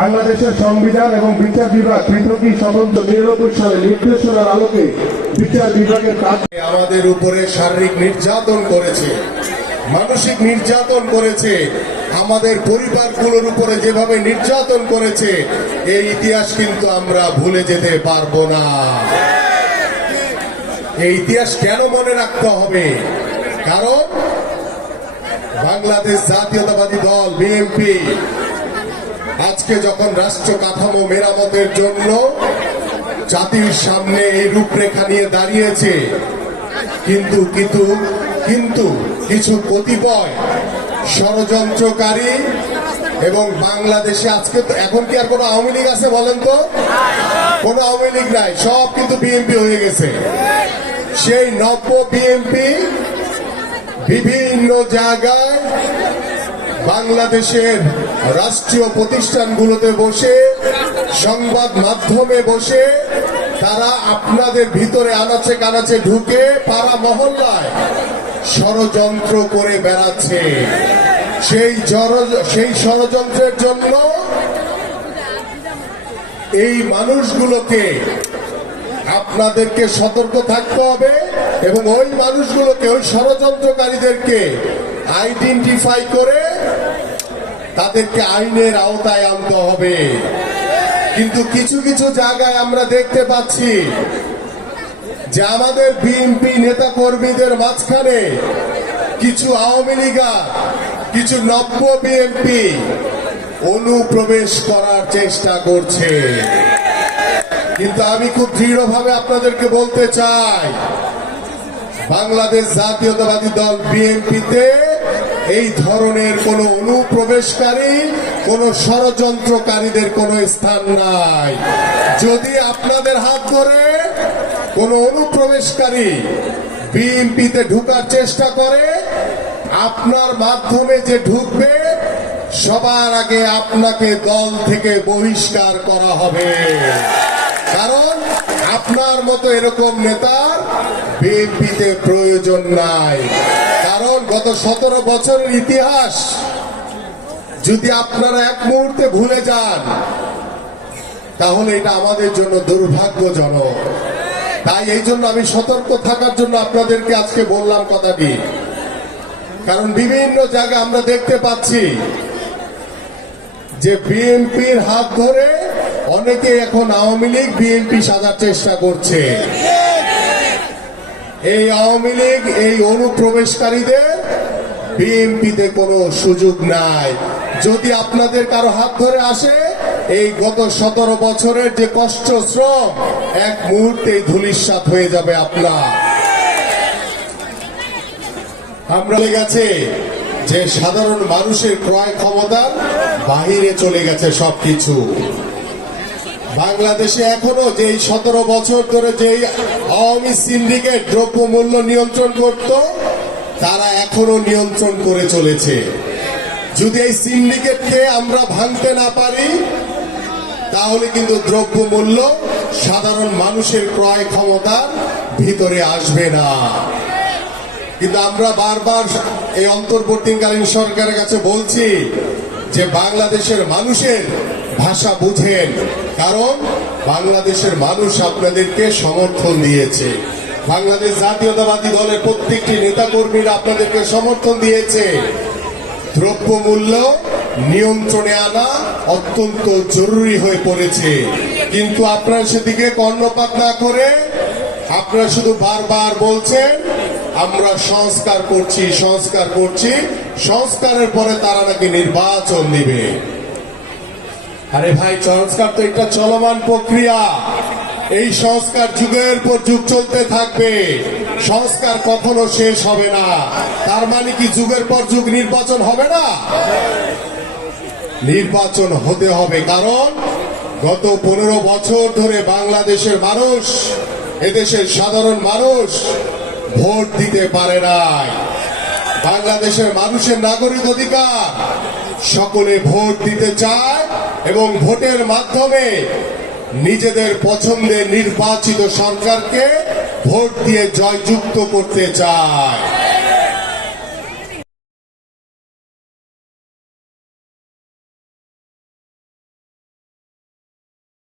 বাংলাদেশের সংবিধান এবং বিচার বিভাগ পৃথকই স্বতন্ত্র ৯৯ সালে নির্দেশনার আলোকে বিচার বিভাগের কাজ আমাদের উপরে শারীরিক নির্যাতন করেছে, মানসিক নির্যাতন করেছে, আমাদের পরিবারগুলোর উপরে যেভাবে নির্যাতন করেছে, এই ইতিহাস কিন্তু আমরা ভুলে যেতে পারবো না। এই ইতিহাস কেন মনে রাখতে হবে? কারণ বাংলাদেশ জাতীয়তাবাদী দল বিএনপি আজকে যখন রাষ্ট্র কাঠামো মেরামতের জন্য জাতির সামনে এই রূপরেখা নিয়ে দাঁড়িয়েছে, কিন্তু কিন্তু কিন্তু কিছু কতিপয় ষড়যন্ত্রকারী এবং বাংলাদেশে আজকে তো এখন কি আর কোনো আওয়ামী লীগ আছে বলেন তো? কোনো আওয়ামী লীগ নাই, সব কিন্তু বিএনপি হয়ে গেছে। সেই নব্য বিএনপি বিভিন্ন জায়গায় বাংলাদেশের রাষ্ট্রীয় প্রতিষ্ঠানগুলোতে বসে, সংবাদ মাধ্যমে বসে তারা আপনাদের ভিতরে আনাচে কানাচে ঢুকে পাড়া মহল্লায় ষড়যন্ত্র করে বেড়াচ্ছে। সেই ষড়যন্ত্রের জন্য এই মানুষগুলোকে আপনাদেরকে সতর্ক থাকতে হবে এবং ওই মানুষগুলোকে, ওই ষড়যন্ত্রকারীদেরকে আইডেন্টিফাই করে তাদেরকে আইনের আওতায় আনতে হবে। কিন্তু কিছু কিছু জায়গায় আমরা দেখতে পাচ্ছি যে আমাদের বিএনপি নেতা কর্মীদের মাঝখানে কিছু আওয়ামী লীগার, কিছু নব্য বিএনপি অনুপ্রবেশ করার চেষ্টা করছে। কিন্তু আমি খুব দৃঢ়ভাবে আপনাদেরকে বলতে চাই, বাংলাদেশ জাতীয়তাবাদী দল বিএনপিতে এই ধরনের কোন অনুপ্রবেশকারী, কোন ষড়যন্ত্রকারীদের কোন স্থান নাই। যদি আপনাদের হাত ধরে কোন অনুপ্রবেশকারী বিএনপিতে ঢুকার চেষ্টা করে, আপনার মাধ্যমে যে ঢুকবে সবার আগে আপনাকে দল থেকে বহিষ্কার করা হবে। কারণ আপনার মতো এরকম নেতার বিএনপিতে প্রয়োজন নাই। কারণ গত ১৭ বছরের ইতিহাস যদি আপনারা এক মুহূর্তে ভুলে যান, তাহলে এটা আমাদের জন্য দুর্ভাগ্যজনক। তাই এই জন্য আমি সতর্ক থাকার জন্য আপনাদেরকে আজকে বললাম কথাটি। কারণ বিভিন্ন জায়গায় আমরা দেখতে পাচ্ছি যে বিএনপির হাত ধরে অনেকে এখন আওয়ামী লীগ বিএনপি সাজার চেষ্টা করছে। এই আওয়ামী লীগ, এই অনুপ্রবেশকারীদের বিএনপিতে কোনো সুযোগ নাই। যদি আপনাদের কারো হাত ধরে আসে, এই গত ১৭ বছরের যে কষ্ট শ্রম এক মুহূর্তেই ধূলিসাৎ হয়ে যাবে আপনার। আমরা গেছে যে সাধারণ মানুষের ক্রয় ক্ষমতা বাহিরে চলে গেছে সবকিছু। বাংলাদেশে এখনো যে ১৭ বছর ধরে যে আওয়ামী সিন্ডিকেট দ্রব্যমূল্য নিয়ন্ত্রণ করত, তারা এখনো নিয়ন্ত্রণ করে চলেছে। যদি এই সিন্ডিকেটকে আমরা ভাঙতে না পারি, তাহলে কিন্তু দ্রব্যমূল্য সাধারণ মানুষের ক্রয় ক্ষমতার ভিতরে আসবে না। কিন্তু আমরা বারবার এই অন্তর্বর্তীকালীন সরকারের কাছে বলছি যে বাংলাদেশের মানুষের ভাষা বুঝেন, কারণ বাংলাদেশের মানুষ আপনাদেরকে সমর্থন দিয়েছে। বাংলাদেশ জাতীয়তাবাদী দলের প্রত্যেকটি নেতাকর্মীরা আপনাদেরকে সমর্থন দিয়েছে। দ্রব্যমূল্য নিয়ন্ত্রণে আনা অত্যন্ত জরুরি হয়ে পড়েছে। কিন্তু আপনারা সেদিকে কর্ণপাত না করে আপনারা শুধু বারবার বলছেন আমরা সংস্কার করছি, সংস্কার করছি। সংস্কারের পরে তারা নাকি নির্বাচন দিবে। আরে ভাই, সংস্কার তো একটা চলমান প্রক্রিয়া। এই সংস্কার যুগের পর যুগ চলতে থাকবে। সংস্কার কখনো শেষ হবে না। তার মানে কি যুগের পর যুগ নির্বাচন হবে না? নির্বাচন হতে হবে। কারণ গত ১৫ বছর ধরে বাংলাদেশের মানুষ, এদেশের সাধারণ মানুষ ভোট দিতে পারে নাই। বাংলাদেশের মানুষের নাগরিক অধিকার, সকলে ভোট দিতে চায়, এবং ভোটের মাধ্যমে নিজেদের পছন্দের নির্বাচিত সরকারকে ভোট দিয়ে জয়যুক্ত করতে চায়।